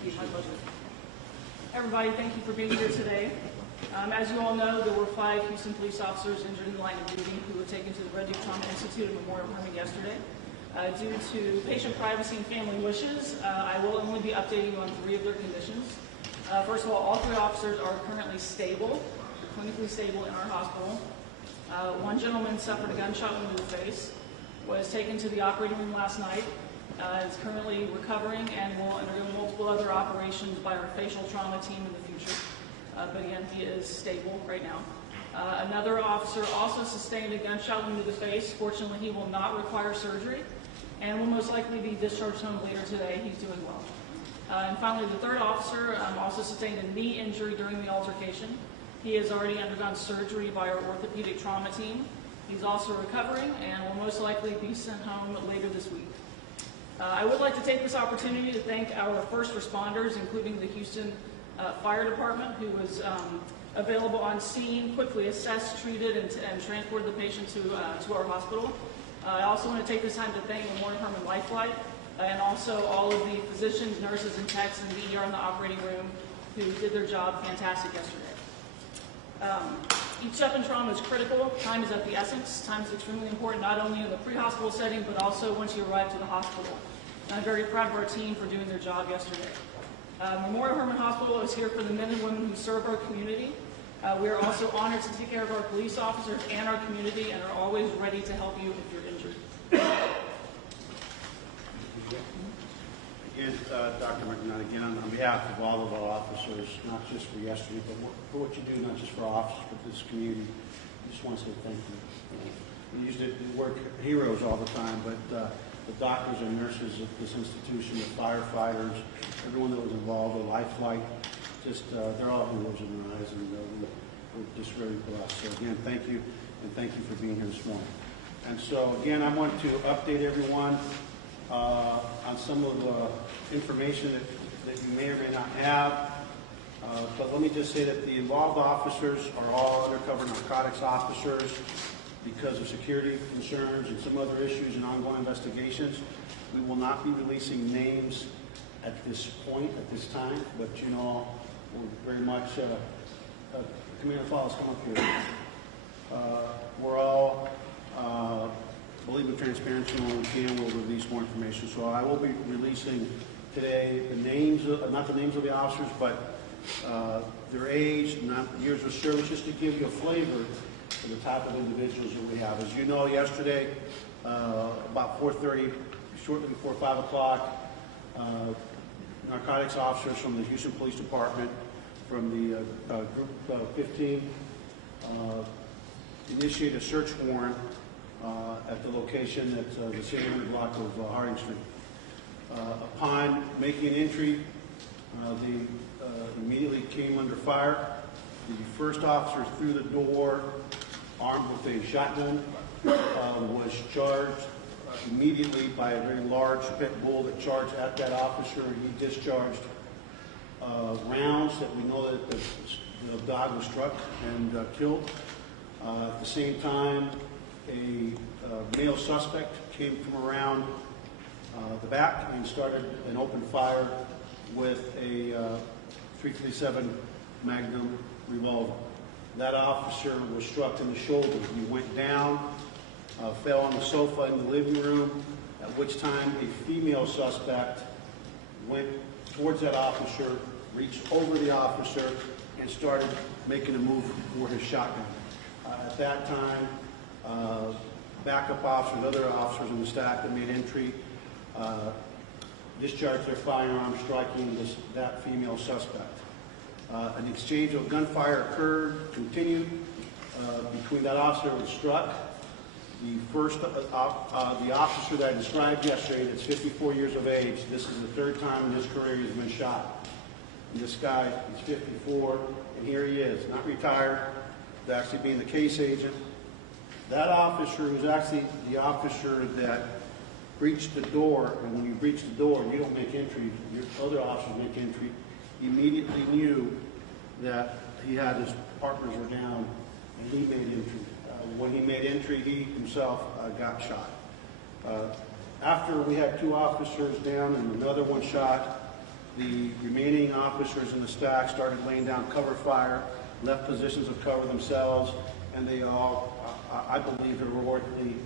Thank you. My pleasure. Everybody, thank you for being here today. As you all know, there were 5 Houston police officers injured in the line of duty who were taken to the Red Duke Trauma Institute at Memorial Hermann yesterday. Due to patient privacy and family wishes, I will only be updating you on 3 of their conditions. First of all 3 officers are currently stable, clinically stable in our hospital. One gentleman suffered a gunshot wound to the face, was taken to the operating room last night, is currently recovering and will undergo multiple other operations by our facial trauma team in the future. But again, he is stable right now. Another officer also sustained a gunshot wound to the face. Fortunately, he will not require surgery and will most likely be discharged home later today. He's doing well. And finally, the 3rd officer also sustained a knee injury during the altercation. He has already undergone surgery by our orthopedic trauma team. He's also recovering and will most likely be sent home later this week. I would like to take this opportunity to thank our first responders, including the Houston Fire Department, who was available on scene, quickly assessed, treated, and transported the patient to our hospital. I also want to take this time to thank Memorial Hermann Lifelight and also all of the physicians, nurses, and techs in the ER in the operating room who did their job fantastic yesterday. Each step in trauma is critical. Time is of the essence. Time is extremely important, not only in the pre-hospital setting, but also once you arrive to the hospital. And I'm very proud of our team for doing their job yesterday. Memorial Hermann Hospital is here for the men and women who serve our community. We are also honored to take care of our police officers and our community and are always ready to help you if you're injured. Again, Dr. McNutt, again, on behalf of all of our officers, not just for yesterday, but for what you do, not just for our officers, but this community, I just want to say thank you. We use the word heroes all the time, but the doctors and nurses at this institution, the firefighters, everyone that was involved, the Lifelight, just they're all heroes in our eyes, and we're just really blessed. So again, thank you, and thank you for being here this morning. And so again, I want to update everyone on some of the information that you may or may not have. But let me just say that the involved officers are all undercover narcotics officers because of security concerns and some other issues and ongoing investigations. We will not be releasing names at this point, at this time, but you know, we're very much, Commander Falls, come up here. We're all believe in transparency when we can. We'll release more information. So I will be releasing today the names, not the names of the officers, but their age, not years of service, just to give you a flavor of the type of individuals that we have. As you know, yesterday, about 4:30, shortly before 5 o'clock, narcotics officers from the Houston Police Department, from the Group 15, initiated a search warrant at the location at the 600 block of Harding Street. Upon making an entry, they immediately came under fire. The first officer through the door, armed with a shotgun, was charged immediately by a very large pit bull that charged at that officer. He discharged rounds that we know that the dog was struck and killed. At the same time, a male suspect came from around the back and started an open fire with a .357 Magnum revolver. That officer was struck in the shoulder. He went down, fell on the sofa in the living room, at which time a female suspect went towards that officer, reached over the officer, and started making a move for his shotgun. At that time, backup officers, other officers in the staff that made entry, discharged their firearms, striking that female suspect. An exchange of gunfire occurred, continued, between that officer who was struck. The first, the officer that I described yesterday, that's 54 years of age, this is the 3rd time in his career he's been shot. And this guy is 54, and here he is, not retired, actually being the case agent. That officer was actually the officer that breached the door, and when you breach the door, you don't make entry, your other officers make entry, immediately knew that he had his partners were down, and he made entry. When he made entry, he himself got shot. After we had 2 officers down and another one shot, The remaining officers in the stack started laying down cover fire, left positions of cover themselves, and they all, I believe, heroically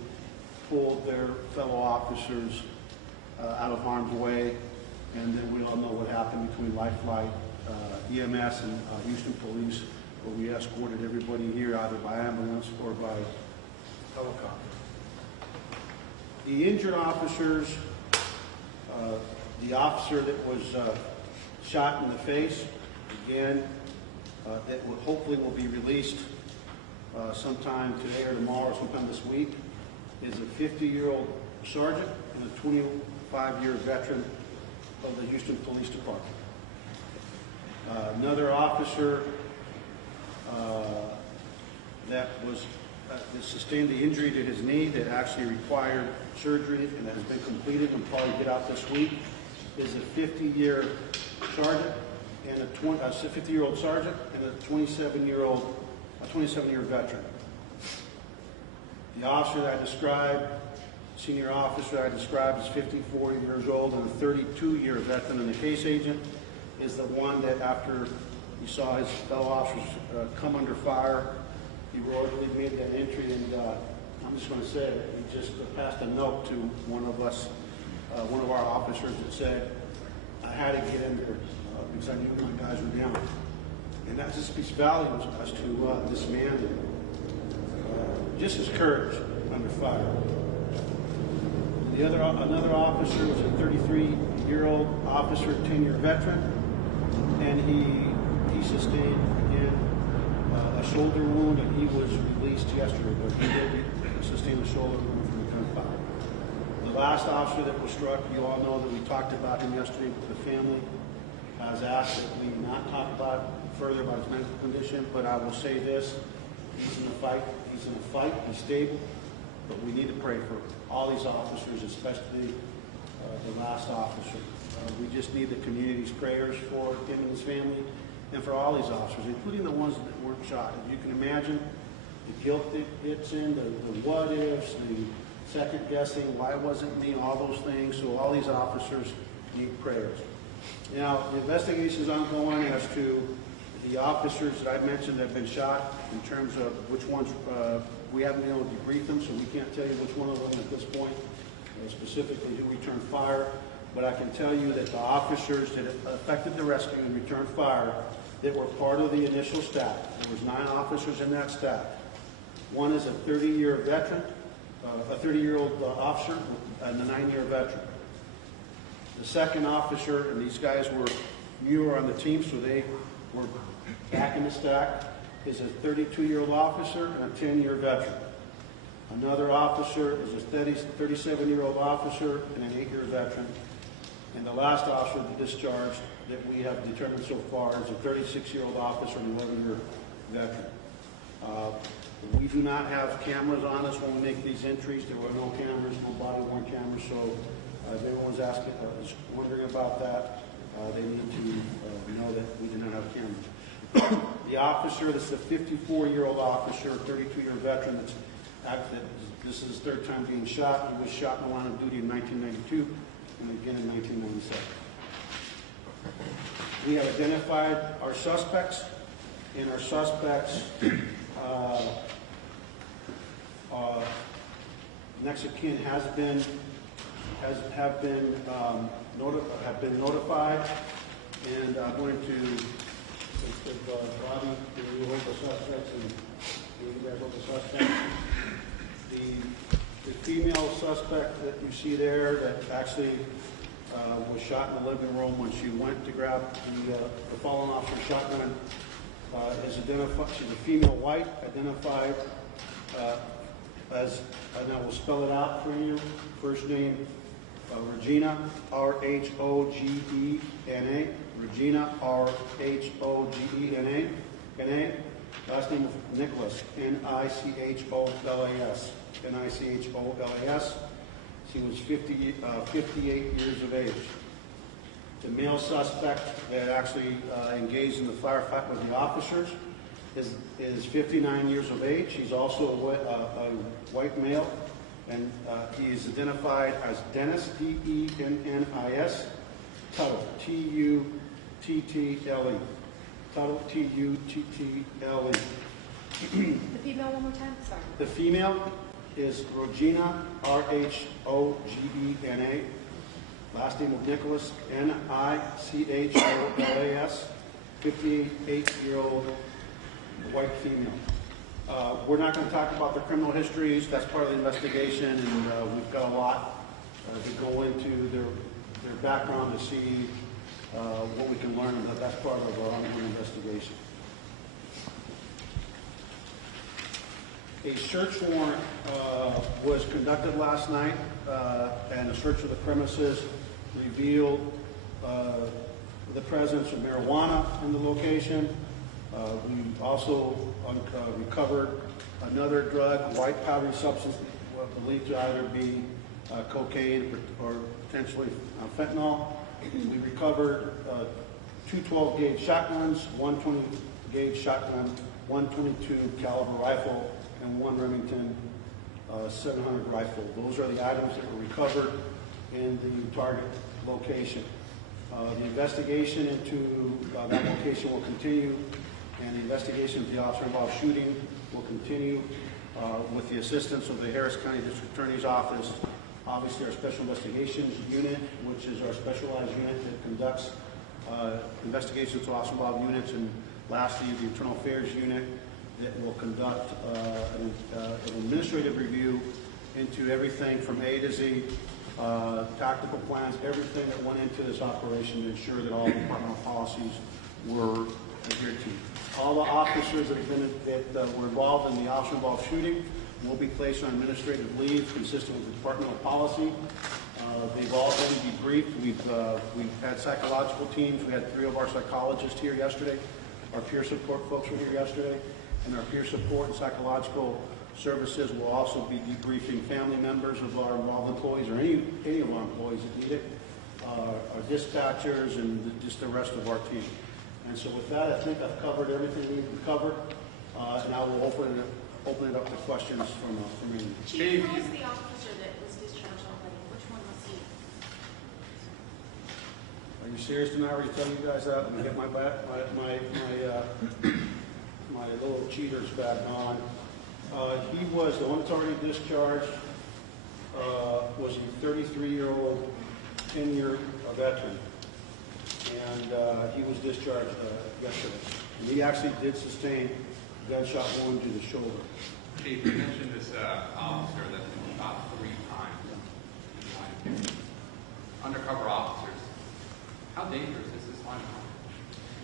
pulled their fellow officers out of harm's way. And then we all know what happened between Life Flight, EMS, and Houston Police, where we escorted everybody here either by ambulance or by helicopter. The injured officers, the officer that was shot in the face, again, that hopefully will be released sometime today or tomorrow, sometime this week, is a 50-year-old sergeant and a 25-year veteran of the Houston Police Department. Another officer that sustained the injury to his knee that actually required surgery and that has been completed and probably get out this week is a 50-year sergeant and a 50-year-old sergeant and a 27-year veteran. The officer that I described, senior officer that I described, is 54 years old and a 32-year veteran, and the case agent is the one that after he saw his fellow officers come under fire, he heroically made that entry, and I'm just going to say that he just passed a note to one of us, one of our officers that said, I had to get in there because I knew my guys were down. And that just speaks volumes as to this man, just his courage under fire. Another officer was a 33-year-old officer, 10-year veteran, and he sustained again a shoulder wound, and he was released yesterday, but he did sustain a shoulder wound from the gunfire. The last officer that was struck, you all know that we talked about him yesterday with the family. I was asked that we not talk further about his medical condition, but I will say this: he's in a fight. He's stable, but we need to pray for all these officers, especially the last officer. We just need the community's prayers for him and his family, and for all these officers, including the ones that weren't shot. If you can imagine the guilt that it's in, the what ifs, the second guessing, why wasn't me, all those things. So all these officers need prayers. Now, the investigation is ongoing as to the officers that I mentioned that have been shot, in terms of which ones, we haven't been able to debrief them, so we can't tell you which one of them at this point, specifically who returned fire. But I can tell you that the officers that affected the rescue and returned fire that were part of the initial staff, there was 9 officers in that staff. One is a 30-year veteran, a 30-year-old officer, and a 9-year veteran. The second officer, and these guys were newer on the team, so they were back in the stack, is a 32-year-old officer and a 10-year veteran. Another officer is a 37-year-old officer and an 8-year veteran. And the last officer that discharged that we have determined so far is a 36-year-old officer and an 11-year veteran. We do not have cameras on us when we make these entries. There were no cameras, no body-worn cameras, so if everyone's wondering about that, they need to know that we do not have cameras. The officer, this is a 54-year-old officer, a 32-year veteran this is his 3rd time being shot. He was shot in the line of duty in 1992 and again in 1997. We have identified our suspects, and our suspects next of kin have been notified, and I'm going to, if Bobby, can you hold the suspects and you guys hold the suspects? The female suspect that you see there that actually was shot in the living room when she went to grab the fallen officer's shotgun is identified. She's a female white, identified as, and I will spell it out for you. First name, Regina, R-H-O-G-E-N-A. Regina, R-H-O-G-E-N-A. Last name is Nicholas, N-I-C-H-O-L-A-S. N-I-C-H-O-L-A-S. She was 58 years of age. The male suspect that actually engaged in the firefight with the officers is 59 years of age. He's also a white male, and he is identified as Dennis, D-E-N-N-I-S. Tuttle, T-U-T-T-L-E. Tuttle, T-U-T-T-L-E. The female one more time? Sorry. The female is Regina, R-H-O-G-E-N-A. Last name of Nicholas, N-I-C-H-O-L-A-S, 58-year-old white female. We're not going to talk about the criminal histories. That's part of the investigation, and we've got a lot to go into their background to see what we can learn, and that's part of our ongoing investigation. A search warrant was conducted last night, and a search of the premises revealed the presence of marijuana in the location. We also recovered another drug, white powdery substance, believed to either be cocaine or potentially fentanyl. We recovered two 12-gauge shotguns, one 20-gauge shotgun, one 22 caliber rifle, and one Remington 700 rifle. Those are the items that were recovered in the target location. The investigation into that location will continue, and the investigation of the officer-involved shooting will continue with the assistance of the Harris County District Attorney's Office. Obviously, our Special Investigations Unit, which is our specialized unit that conducts investigations to officer-involved units, and lastly, the Internal Affairs Unit that will conduct an administrative review into everything from A to Z, tactical plans, everything that went into this operation to ensure that all departmental policies were adhered to. All the officers that were involved in the officer-involved shooting will be placed on administrative leave consistent with the departmental policy. They've all been debriefed. We've had psychological teams. We had 3 of our psychologists here yesterday. Our peer support folks were here yesterday. And our peer support and psychological services will also be debriefing family members of our involved employees or any of our employees that need it, our dispatchers, and just the rest of our team. And so with that, I think I've covered everything we need to cover, and I will open it up to questions from you. Chief, who was the officer that was discharged already? Which one was he? Are you serious? Didn't I already tell you guys that? Let me get my little cheaters back on. He was the one that's already discharged. Was a 33-year-old 10-year veteran, and he was discharged yesterday. And he actually did sustain a gunshot wound to the shoulder. Chief, you mentioned this officer that's been shot 3 times. Undercover officers. How dangerous is this line of work?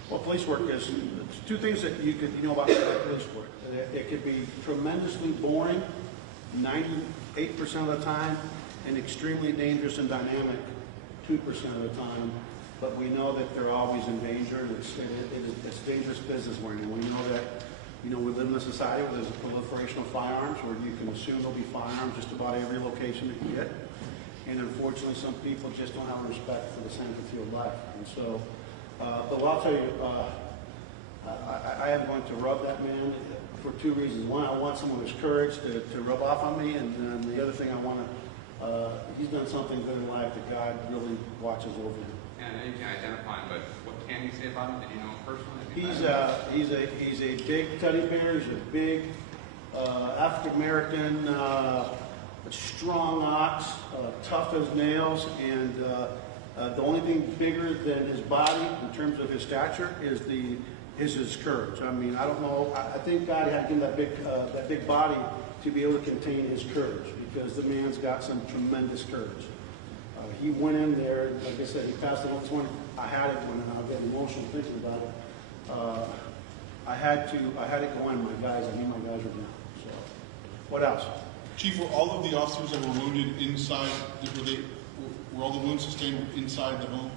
Well, police work is 2 things that you know about police work. It could be tremendously boring, 98% of the time, and extremely dangerous and dynamic 2% of the time. But we know that they're always in danger. It's dangerous business we're in. We know that, we live in a society where there's a proliferation of firearms, where you can assume there'll be firearms just about every location that you get. And unfortunately, some people just don't have respect for the sanctity of life. And so, but I'll tell you, I am going to rub that man for 2 reasons. One, I want some of his courage to rub off on me, and then the other thing I want to, he's done something good in life that God really watches over him. And you can identify him, but what can you say about him? Did you know him personally? He's a big teddy bear. He's a big African American, strong ox, tough as nails, and the only thing bigger than his body in terms of his stature is his courage. I mean, I don't know. I think God had to give him that big body to be able to contain his courage, because the man's got some tremendous courage. He went in there, like I said, he passed it on this morning. I had it when I was getting emotional thinking about it. I had it go in, my guys. I need my guys right now. So, what else? Chief, were all of the officers that were wounded inside? Were all the wounds sustained inside the home?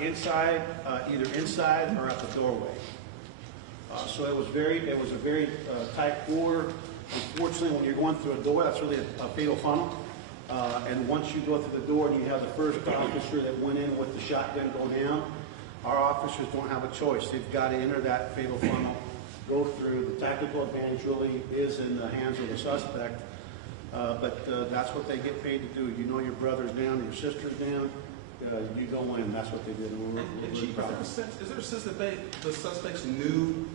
Inside, either inside or at the doorway. So it was a very tight quarter. Unfortunately, when you're going through a door, that's really a fatal funnel. And once you go through the door and you have the first officer that went in with the shotgun go down, our officers don't have a choice. They've got to enter that fatal funnel, go through. The tactical advantage really is in the hands of the suspect. But that's what they get paid to do. You know your brother's down, your sister's down. you go in, that's what they did. And we're And really Chief, proud of them. is there a sense that the suspects knew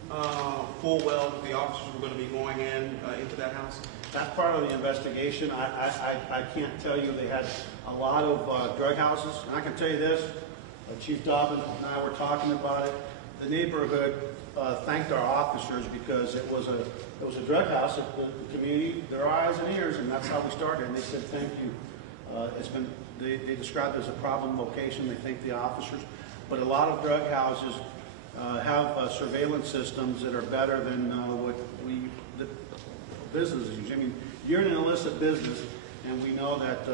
full well that the officers were going to be going into that house? That's part of the investigation. I can't tell you. They had a lot of drug houses, and I can tell you this, Chief Dobbin and I were talking about it. The neighborhood thanked our officers because it was a drug house at the community. Their eyes and ears, and that's how we started. And they said thank you. They described it as a problem location. They thank the officers, but a lot of drug houses have surveillance systems that are better than what the businesses use. I mean, you're in an illicit business, and we know that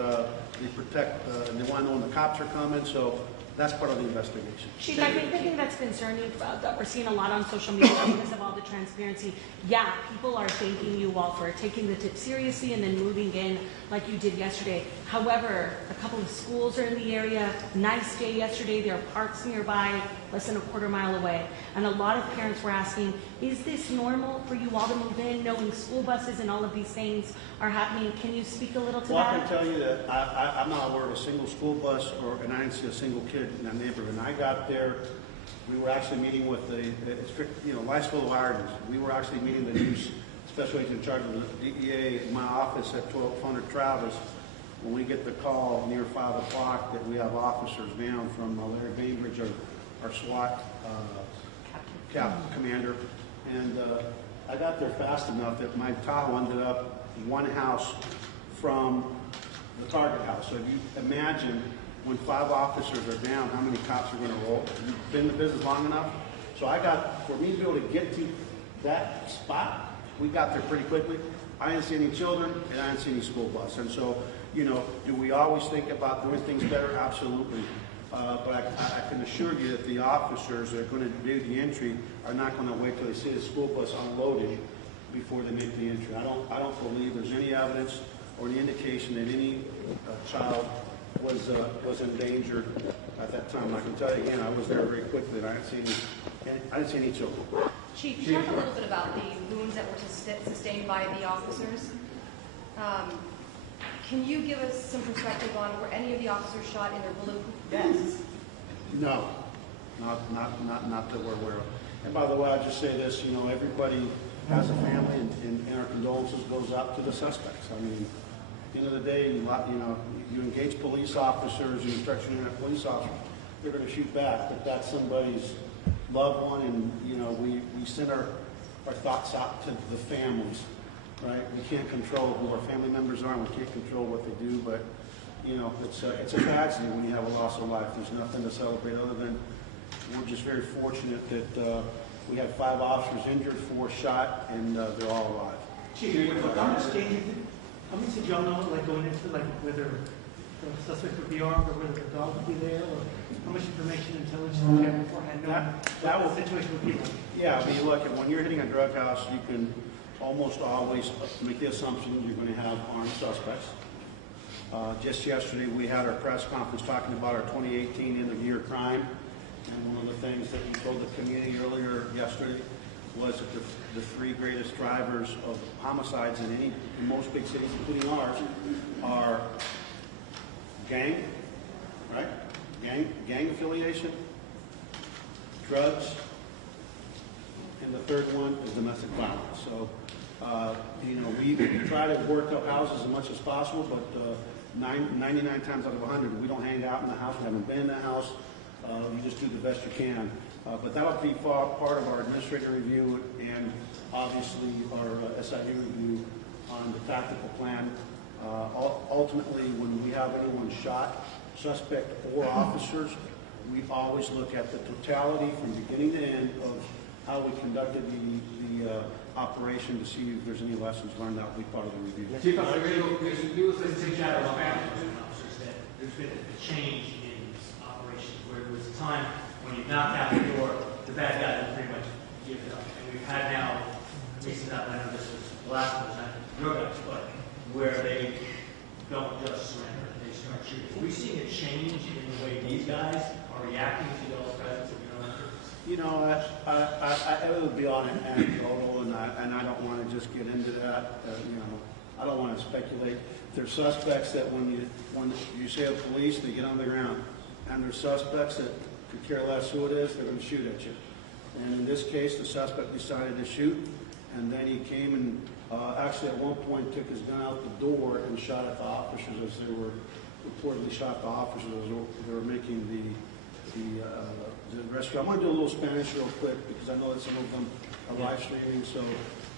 they protect and they want to know when the cops are coming. So that's part of the investigation. Chief, I think the thing that's concerning that we're seeing a lot on social media because of all the transparency, yeah, people are thanking you all for taking the tip seriously and then moving in like you did yesterday. However, a couple of schools are in the area. Nice day yesterday. There are parks nearby, less than a quarter mile away. And a lot of parents were asking, is this normal for you all to move in, knowing school buses and all of these things are happening? Can you speak a little to Well, I that? can tell you that I'm not aware of a single school bus, and I didn't see a single kid in that neighborhood. When I got there, we were actually meeting with Liceville of Ireland. We were actually meeting the new special agent in charge of the DEA in my office at 1200 Travis. When we get the call near 5 o'clock that we have officers down from Larry Bainbridge, our SWAT commander, and I got there fast enough that my Tahoe ended up one house from the target house. So if you imagine when 5 officers are down, how many cops are going to roll? You've been in the business long enough. So for me to be able to get to that spot, we got there pretty quickly. I didn't see any children, and I didn't see any school bus. And so, do we always think about doing things better? Absolutely. But I can assure you that the officers that are going to do the entry are not going to wait till they see the school bus unloaded before they make the entry. I don't believe there's any evidence or any indication that any child was endangered at that time. I can tell you again, I was there very quickly, and I didn't see any children. Chief, you talked a little bit about the wounds that were sustained by the officers. Can you give us some perspective on were any of the officers shot in their bulletproof vests? No, not that we're aware of. And by the way, I'll just say this, everybody has a family, and our condolences goes out to the suspects. I mean, at the end of the day, you engage police officers, you instruct a police officer, they're going to shoot back, but that's somebody's loved one, and, we send our thoughts out to the families, right? We can't control who our family members are, and we can't control what they do, but, it's a tragedy when you have a loss of life. There's nothing to celebrate other than we're just very fortunate that we had 5 officers injured, 4 shot, and they're all alive. Chief, with regard to staging, how many did y'all know, going into, whether the suspect would be armed or whether the dog would be there, or how much information and intelligence did you have beforehand knowing that what the situation would be like? Yeah, I mean, look, when you're hitting a drug house, you can almost always make the assumption you're going to have armed suspects. Just yesterday, we had our press conference talking about our 2018 end-of-year crime, and one of the things that we told the community earlier yesterday was that the 3 greatest drivers of homicides in most big cities, including ours, are gang, right? Gang affiliation, drugs, and the third one is domestic violence. So, we try to work up houses as much as possible, but 99 times out of 100, we don't hang out in the house. We haven't been in the house. You just do the best you can. But that would be part of our administrative review and obviously our SIU review on the tactical plan. Ultimately, when we have anyone shot, suspect or officers, we always look at the totality from beginning to end of how we conducted the operation to see if there's any lessons learned. That will be part of the review. Chief, there's been a change in operations where there was a time when you knocked out the door, the bad guy would pretty much give it up. And we've had now, at least I know this was the last one, was not your guys, but where they don't just surrender, they start shooting. Are we seeing a change in the way these guys are reacting to y'all's presence of your own efforts? I would be on an anecdotal, and I don't want to just get into that. I don't want to speculate. There's suspects that when you say the police, they get on the ground. and there's suspects that could care less who it is, they're going to shoot at you. And in this case, the suspect decided to shoot, and then he came and actually at one point took his gun out the door and shot at the officers as they were reportedly shot the officers as they were making the rescue. I'm going to do a little Spanish real quick because I know that some of them are live streaming, so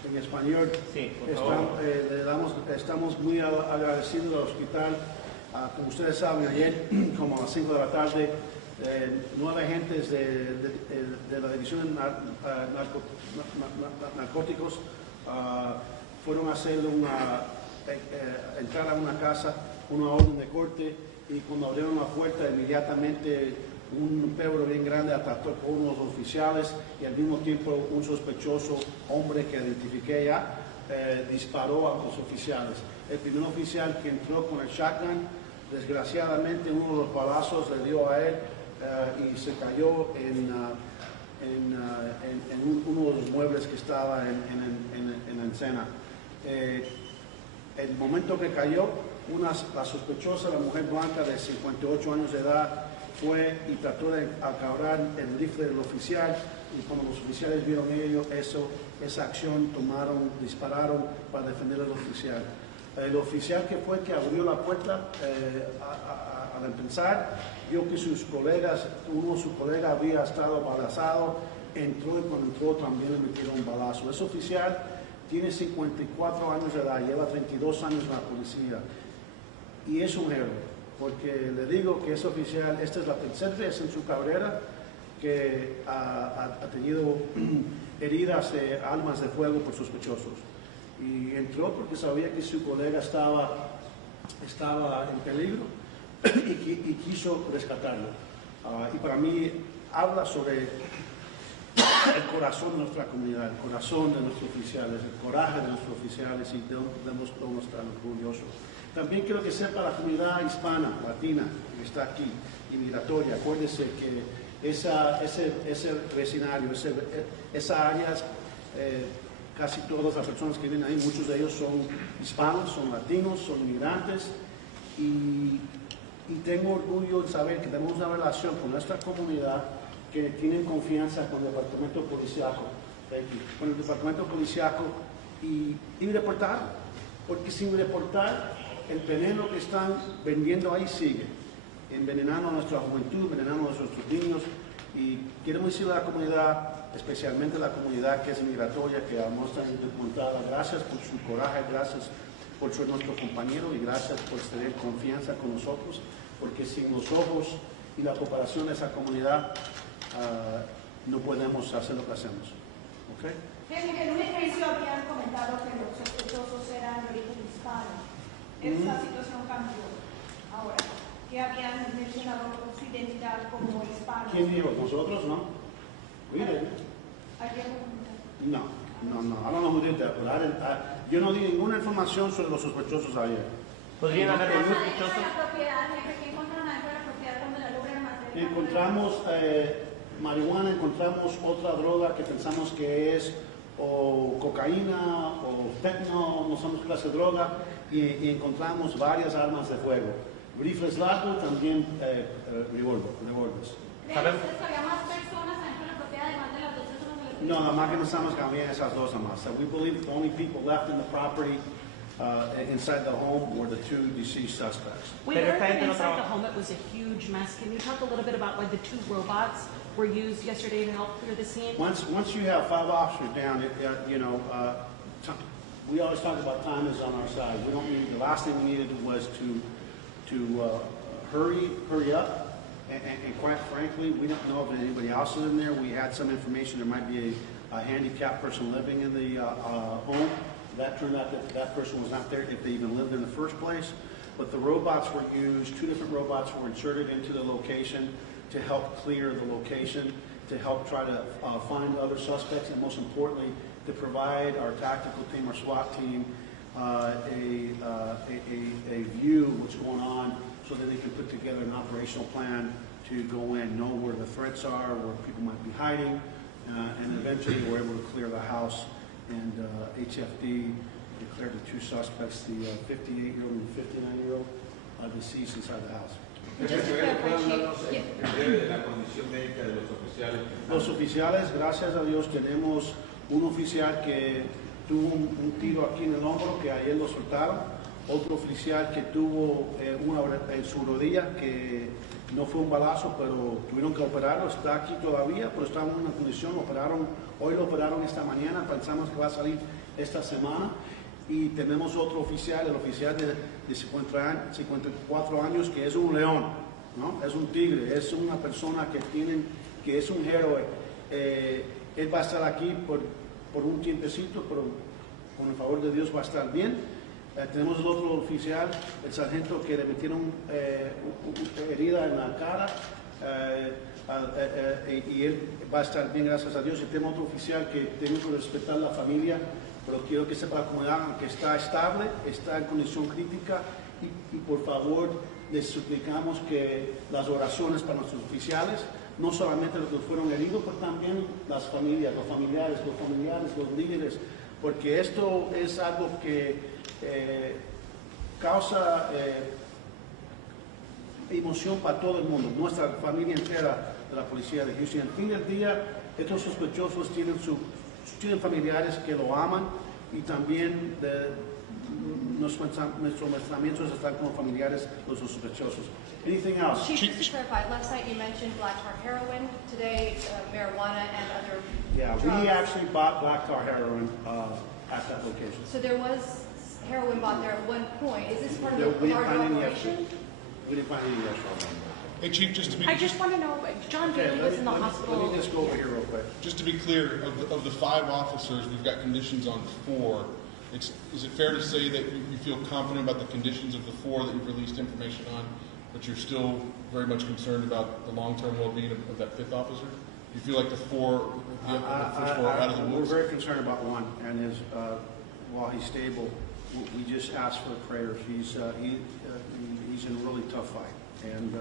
en español. Sí, por favor. Estamos muy agradecidos al hospital. Como ustedes saben, ayer, como a las 5 de la tarde, 9 agentes de la División de Narcóticos fueron a hacer entrar a una casa, una orden de corte, y cuando abrieron la puerta, inmediatamente un perro bien grande atacó con unos oficiales y al mismo tiempo un sospechoso hombre que identifiqué ya disparó a los oficiales. El primer oficial que entró con el shotgun, desgraciadamente uno de los balazos le dio a él y se cayó en uno de los muebles que estaba en la encena. El momento que cayó, la sospechosa, la mujer blanca de 58 años de edad, fue y trató de acabar el rifle del oficial, y cuando los oficiales vieron esa acción, dispararon para defender al oficial. El oficial que fue que abrió la puerta al empezar, vio que uno de sus colegas había estado balazado, entró y cuando entró también le metieron un balazo. Ese oficial tiene 54 años de edad, lleva 32 años en la policía y es un héroe, porque le digo que ese oficial, esta es la tercera vez en su carrera que ha tenido heridas de armas de fuego por sospechosos. Y entró porque sabía que su colega estaba en peligro y quiso rescatarlo. Y para mí habla sobre el corazón de nuestra comunidad, el corazón de nuestros oficiales, el coraje de nuestros oficiales, y debemos todos estar orgullosos. También quiero que sepa la comunidad hispana, latina, que está aquí, inmigratoria. Acuérdense que ese vecindario, esa área, casi todas las personas que viven ahí, muchos de ellos son hispanos, son latinos, son inmigrantes, y tengo orgullo de saber que tenemos una relación con nuestra comunidad, que tienen confianza con el departamento policiaco, y reportar, porque sin reportar, el veneno que están vendiendo ahí sigue, envenenando a nuestra juventud, envenenando a nuestros niños. Y queremos decirle a la comunidad, especialmente la comunidad que es migratoria, que vamos a encontrarla, gracias por su coraje, gracias por ser nuestro compañero y gracias por tener confianza con nosotros, porque sin los ojos y la cooperación de esa comunidad no podemos hacer lo que hacemos. ¿Okay? En un inicio habían comentado que los sospechosos eran de origen hispano. Esa situación cambió ahora, que habían mencionado su identidad como hispano. ¿Quién dijo? ¿Nosotros? No. We didn't. No. I don't know who did that, but yo no di ninguna información sobre los sospechosos ayer. ¿Podrían haber ¿Qué sospechosos? encontraron adentro de la propiedad donde la logran material? Encontramos marihuana, encontramos otra droga que pensamos que es o cocaína o fentanyl, no sabemos qué clase de droga, y encontramos varias armas de fuego. Rifles largos, también revólveres. ¿Sabemos? ¿Había más personas adentro de la propiedad además de las dos personas de la propiedad? No, nada más que pensamos que había esas dos nada más. So we believe the only people left in the property inside the home were the two deceased suspects. We Pero heard esta that gente no inside the trabaja. home it was a huge mess. Can you talk a little bit about why the 2 robots were used yesterday to help clear the scene? Once you have 5 officers down, we always talk about time is on our side. We don't need, the last thing we needed was to hurry up. And quite frankly, we don't know if anybody else is in there. We had some information there might be a handicapped person living in the home. That turned out that person was not there if they even lived in the first place. But the robots were used, 2 different robots were inserted into the location to help clear the location, to help try to find other suspects, and most importantly, to provide our tactical team, our SWAT team, a view of what's going on so that they can put together an operational plan to go in, know where the threats are, where people might be hiding, and eventually we're able to clear the house. And HFD declared the 2 suspects, the 58-year-old and 59-year-old, deceased inside the house. Just to clarify, Chief, Los oficiales, gracias a Dios, tenemos un oficial que tuvo un tiro aquí en el hombro, que ayer lo soltaron. Otro oficial que tuvo una en su rodilla, que no fue un balazo, pero tuvieron que operarlo. Está aquí todavía, pero está en una condición. Hoy lo operaron esta mañana. Pensamos que va a salir esta semana. Y tenemos otro oficial, el oficial de 54 años, que es un león, ¿no? Es un tigre, es una persona que es un héroe. Él va a estar aquí por un tiempecito, pero con el favor de Dios va a estar bien. Tenemos el otro oficial, el sargento, que le metieron herida en la cara, y él va a estar bien, gracias a Dios. Y tenemos otro oficial que tenemos que respetar la familia, pero quiero que sepa la comunidad que está estable, está en condición crítica, y por favor les suplicamos que las oraciones para nuestros oficiales, no solamente los que fueron heridos, pero también las familias, los familiares, los líderes, porque esto es algo que causa emoción para todo el mundo, nuestra familia entera de la policía de Houston. Al fin del día, estos sospechosos tienen familiares que lo aman, y también nuestros pensamientos están con familiares los sospechosos. Anything else? Chief, just to clarify, last night you mentioned black tar heroin, today marijuana and other Yeah, drugs. we actually bought black tar heroin at that location. So there was heroin bought there at one point. Is this part of No, the we didn't larger find any operation? We didn't find any extra. Hey, Chief, just to be I just want to know, John Daly was in the Let hospital. me just go over here real quick. Just to be clear, of the 5 officers, we've got conditions on 4. Is it fair to say that you feel confident about the conditions of the 4 that you've released information on, but you're still very much concerned about the long-term well-being of that 5th officer? Do you feel like the first 4 are out of the We're woods? very concerned about one, and while he's stable, we just ask for prayers. He's in a really tough fight, and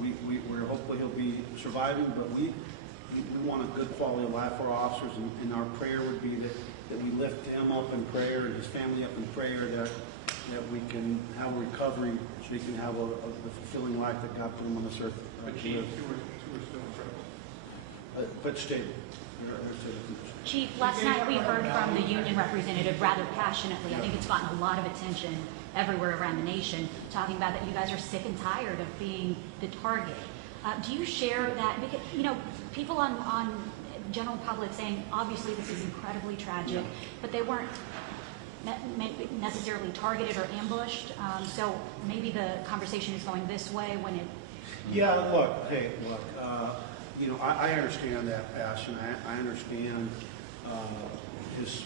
we're hopefully he'll be surviving, but we want a good quality of life for our officers, and our prayer would be that we lift him up in prayer and his family up in prayer, that we can have a recovery so he can have the fulfilling life that God put him on this earth. But to Chief, live. 2 are still in trouble. But stable. They're stable. Chief, last night we heard from the union representative rather passionately. I think it's gotten a lot of attention everywhere around the nation, talking about that you guys are sick and tired of being the target. Do you share that? Because, people on general public saying, obviously this is incredibly tragic, but they weren't necessarily targeted or ambushed. So maybe the conversation is going this way when it... Yeah, look, I understand that passion. I understand his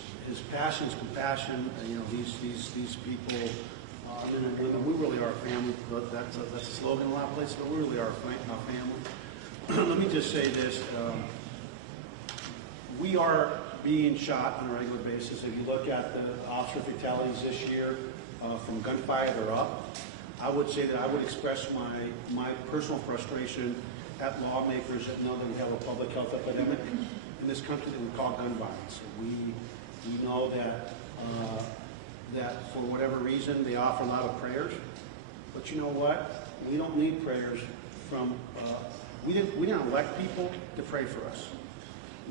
passion, his compassion. These people, men and women, we really are a family. That's a slogan in a lot of places, but we really are a family. Let me just say this. We are being shot on a regular basis. If you look at the officer fatalities this year, from gunfire, they're up. I would say that I would express my personal frustration at lawmakers that know that we have a public health epidemic in this country that we call gun violence. We know that that for whatever reason they offer a lot of prayers, but you know what? We don't need prayers from. We didn't elect people to pray for us.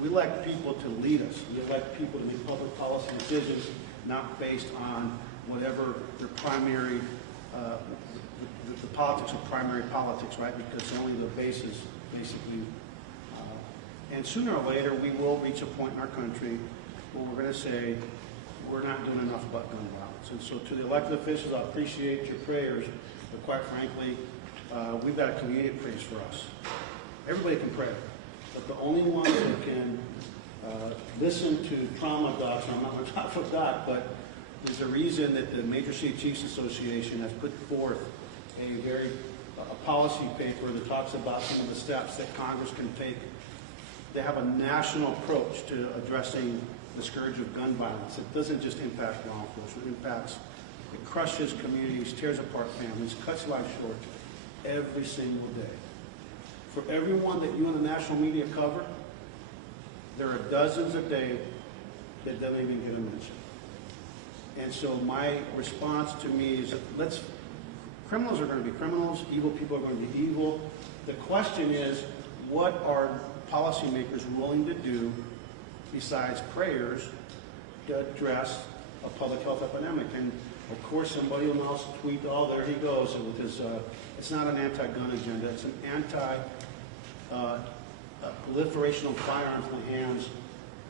We elect people to lead us. We elect people to make public policy decisions, not based on whatever their primary, the politics of primary politics, right? Because only the basis, basically. And sooner or later, we will reach a point in our country where we're going to say, we're not doing enough about gun violence. And so to the elected officials, I appreciate your prayers, but quite frankly, we've got a community that prays for us. Everybody can pray, but the only ones that can listen to trauma docs, and I'm not going to talk about that, but there's a reason that the Major City Chiefs Association has put forth a policy paper that talks about some of the steps that Congress can take. They have a national approach to addressing the scourge of gun violence. It doesn't just impact law enforcement, it crushes communities, tears apart families, cuts life short every single day. For everyone that you in the national media cover, there are dozens a day that don't even get a mention. And so my response to me is, let's criminals are going to be criminals, evil people are going to be evil. The question is, what are policymakers willing to do besides prayers to address a public health epidemic? And of course, somebody will now tweet, oh, there he goes with his, it's not an anti-gun agenda, it's an anti-proliferation of firearms in the hands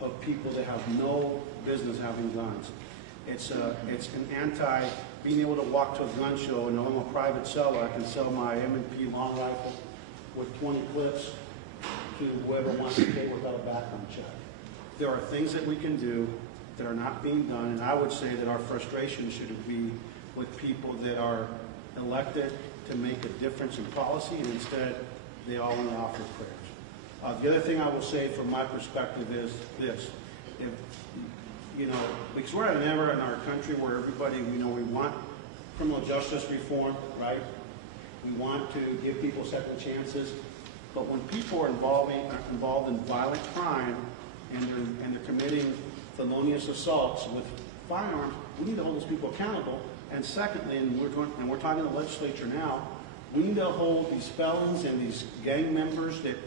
of people that have no business having guns. It's an anti, being able to walk to a gun show and know I'm a private seller, I can sell my M&P long rifle with 20 clips to whoever wants to take without a background check. There are things that we can do that are not being done, and I would say that our frustration should be with people that are elected to make a difference in policy, and instead they all want to offer prayers. The other thing I will say from my perspective is this. If, you know, because we're at an era in our country where everybody, we want criminal justice reform, right? We want to give people second chances. But when people are involved in violent crime and they're committing felonious assaults with firearms, we need to hold those people accountable. And secondly, and we're talking to the legislature now, we need to hold these felons and these gang members that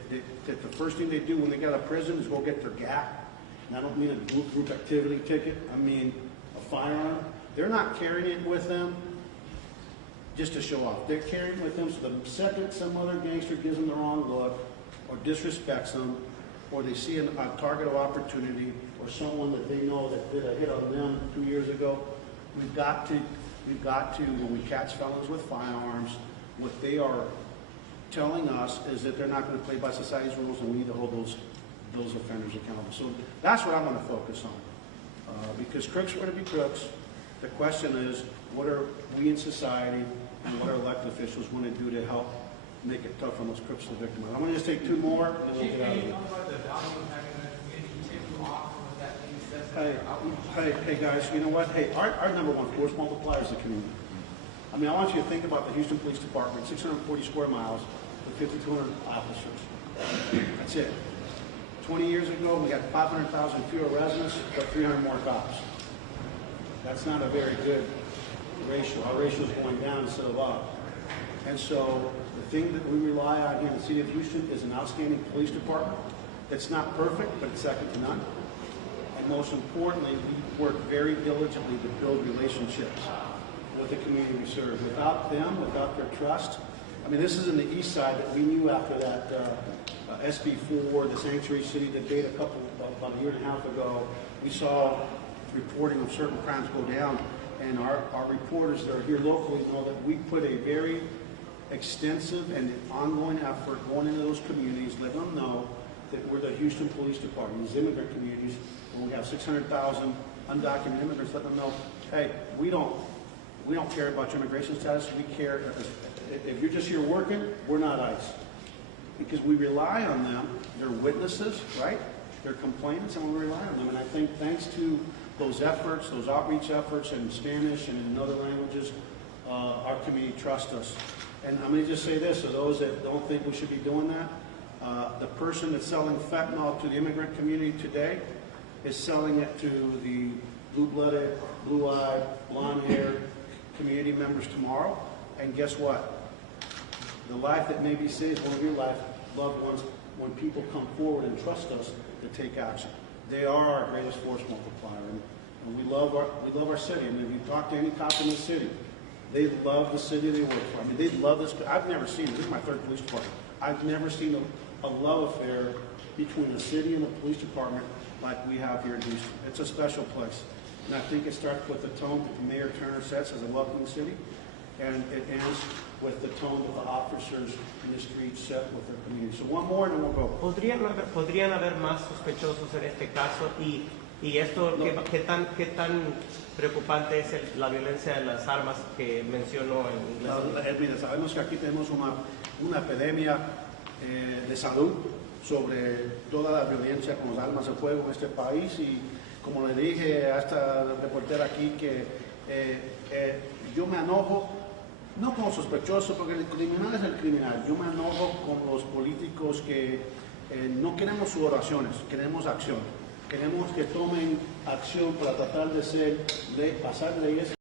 the first thing they do when they get out of prison is go get their GAP. And I don't mean a group activity ticket, I mean a firearm. They're not carrying it with them just to show off. They're carrying it with them so the second some other gangster gives them the wrong look or disrespects them, or they see a target of opportunity or someone that they know that did a hit on them 2 years ago, we've got to, when we catch felons with firearms, what they are telling us is that they're not going to play by society's rules, and we need to hold those offenders accountable. So that's what I'm going to focus on. Because crooks are going to be crooks. The question is, what are we in society and what are elected officials going to do to help make it tough on those crooks to victimize? I'm going to just take two more, and then we'll get out of here. Hey guys, you know what? Hey, our number one force multiplier is the community. I mean, I want you to think about the Houston Police Department, 640 square miles with 5,200 officers. That's it. 20 years ago, we had 500,000 fewer residents, but 300 more cops. That's not a very good ratio. Our ratio is going down instead of up. And so the thing that we rely on here in the city of Houston is an outstanding police department that's not perfect, but it's second to none. And most importantly, we work very diligently to build relationships with the community we serve. Without them, without their trust, I mean, this is in the east side that we knew after that SB4, the sanctuary city debate about a year and a half ago. We saw reporting of certain crimes go down, and our reporters that are here locally know that we put a very extensive and ongoing effort going into those communities, letting them know that we're the Houston Police Department, these immigrant communities, where we have 600,000 undocumented immigrants, letting them know, hey, we don't care about your immigration status. We care, if you're just here working, we're not ICE. Because we rely on them. They're witnesses, right? They're complainants, and we rely on them. And I think thanks to those efforts, those outreach efforts in Spanish and in other languages, our community trusts us. And I'm going to just say this, for those that don't think we should be doing that, the person that's selling fentanyl to the immigrant community today is selling it to the blue-blooded, blue-eyed, blonde-haired community members tomorrow. And guess what? The life that may be saved will be your life, loved ones, when people come forward and trust us to take action. They are our greatest force multiplier, and we love our city. I mean, if you talk to any cop in the city, they love the city they work for. I mean, they love this. I've never seen, this is my third police department, I've never seen a love affair between the city and the police department like we have here in Houston. It's a special place. And I think it starts with the tone that Mayor Turner sets as a welcoming city, and it ends with the tone that the officers in the streets set with their community. So one more and then we'll go. ¿Podrían haber más sospechosos en este caso? Y esto, ¿qué tan preocupante es la violencia de las armas que mencionó en inglés? Mira, sabemos que aquí tenemos una epidemia de salud sobre toda la violencia con las armas de fuego en este país, y como le dije a esta reportera aquí que yo me enojo no como sospechoso, porque el criminal es el criminal. Yo me enojo con los políticos que no queremos sus oraciones, queremos acción. Queremos que tomen acción para tratar de pasar leyes